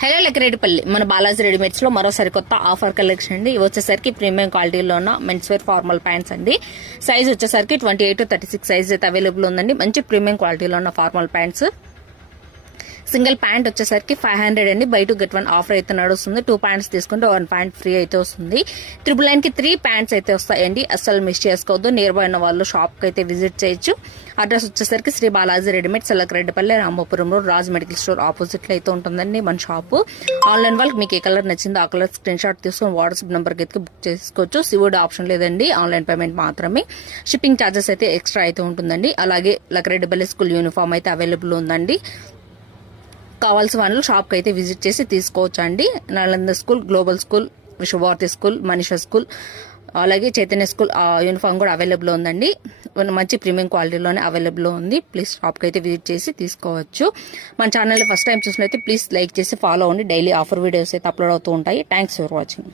Hello లెక్కరెడ్డిపల్లి మన Balaji readymades లో మరో సరికొత్త ఆఫర్ కలెక్షన్ అండి. ఇవి వచ్చేసరికి ప్రీమియం క్వాలిటీలో ఉన్న మెన్స్ వేర్ ఫార్మల్ ప్యాంట్స్ అండి. సైజ్ వచ్చేసరికి 28 to 36 సైజ్ అయితే అవైలబుల్ ఉందండి. మంచి ప్రీమియం క్వాలిటీలో ఉన్న ఫార్మల్ ప్యాంట్స్. సింగిల్ ప్యాంట్ వచ్చేసరికి 500 అండి. బై 2 get 1 ఆఫర్ అయితే నడుస్తుంది. 2 ప్యాంట్స్ తీసుకుంటే 1 ప్యాంట్ ఫ్రీ అయితే వస్తుంది. 999 కి 3 ప్యాంట్స్ అయితే వస్తాయండి. అస్సలు మిస్ చేసుకోవద్దు. నియర్ బై ఉన్న వాళ్ళు షాప్ కి అయితే విజిట్ చేయొచ్చు. అడ్రస్ వచ్చేసరికి Shri Balaji readymades, Lakkireddipalli, Rambapuram road, Raj medical store opposite లో అయితే ఉంటుందండి మన షాపు. ఆన్లైన్ వాళ్ళకి మీకు ఏ కలర్ నచ్చిందో ఆ కలర్ స్క్రీన్ షాట్ తీసుకొని వాట్సాప్ నెంబర్కి అయితే బుక్ చేసుకోవచ్చు. సివోడి ఆప్షన్ లేదండి, ఆన్లైన్ పేమెంట్ మాత్రమే. షిప్పింగ్ ఛార్జెస్ అయితే ఎక్స్ట్రా అయితే ఉంటుందండి. అలాగే లెక్కరెడ్డిపల్లి స్కూల్ యూనిఫామ్ అయితే అవైలబుల్ ఉందండి. కావాల్సిన వాళ్ళు షాప్కి అయితే విజిట్ చేసి తీసుకోవచ్చు అండి. Nalanda school, global school, Vishwabharati school, Manisha school, అలాగే చైతన్య స్కూల్ యూనిఫామ్ కూడా అవైలబుల్ ఉందండి. మంచి ప్రీమియం క్వాలిటీలోనే అవైలబుల్ ఉంది. ప్లీజ్ షాప్కి అయితే విజిట్ చేసి తీసుకోవచ్చు. మన ఛానల్ ఫస్ట్ టైం చూసినట్లయితే ప్లీజ్ లైక్ చేసి ఫాలో అవ్వండి. డైలీ ఆఫర్ వీడియోస్ అయితే అప్లోడ్ అవుతూ ఉంటాయి. Thanks for watching.